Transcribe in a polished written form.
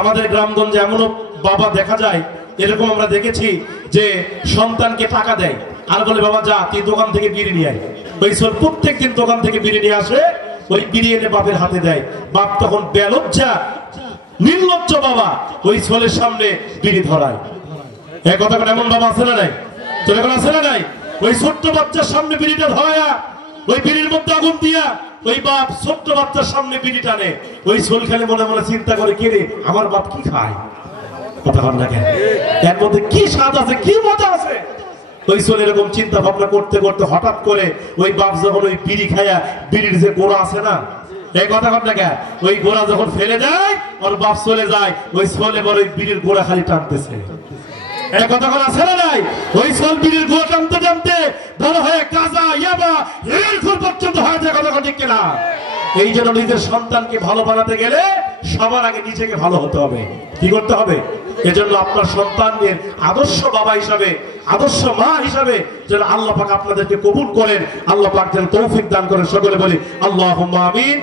আমাদের গ্রামগঞ্জে এমনও বাবা দেখা যায়, এরকম আমরা দেখেছি যে সন্তানকে টাকা দেয় আর বলে বাবা যা তুই দোকান থেকে বিড়ি নিয়ে আয়। ওই ছোট প্রত্যেকদিন দোকান থেকে বিড়ি নিয়ে আসে, ওই বিড়ি এনে বাপের হাতে দেয়। বাপ তখন বেলজ্জা নির্লজ্জ বাবা ওই ছোলের সামনে বিড়ি ধরায়। এই কথা এমন বাবা আছে না নাই? চলে আছে না নাই? ওই ছোট্ট বাচ্চার সামনে বিড়িটা ধরায়া ওই বিড়ির মধ্যে আগুন দিয়া ওই বাপ ছোট্ট বাচ্চার সামনে বিড়ি টানে। ওই ছোল খেলে মনে মনে চিন্তা করে কে রে আমার বাপ কি খায়, কথা বল না কেন, এর মধ্যে কি স্বাদ আছে, কি মজা আছে। ওই ছোল এরকম চিন্তা ভাবনা করতে করতে হঠাৎ করে ওই বাপ যখন ওই বিড়ি খায়া বিড়ির যে গোড়া আছে না, এই কথা বল না কেন, ওই গোড়া যখন ফেলে দেয় ওর বাপ চলে যায়, ওই ছোলে বড় ওই বিড়ির গোড়া খালি টানতেছে। এই কথা বলা আছে না নাই? ওই ছোল বিড়ির গোড়া টানতে টানতে বড় হয়ে গাঁজা ইয়াবা এর ঘর পর্যন্ত হয়ে যায়। কথা ঠিক কিনা? এই জন্য নিজের সন্তানকে ভালো বানাতে গেলে সবার আগে নিজেকে ভালো হতে হবে। কি করতে হবে? এজন্য আপনার সন্তানদের আদর্শ বাবা হিসাবে, আদর্শ মা হিসাবে যেন আল্লাহ পাক আপনাদেরকে কবুল করেন, আল্লাহ পাক যেন তৌফিক দান করেন। সকলে বলি আল্লাহুম্মা আমিন।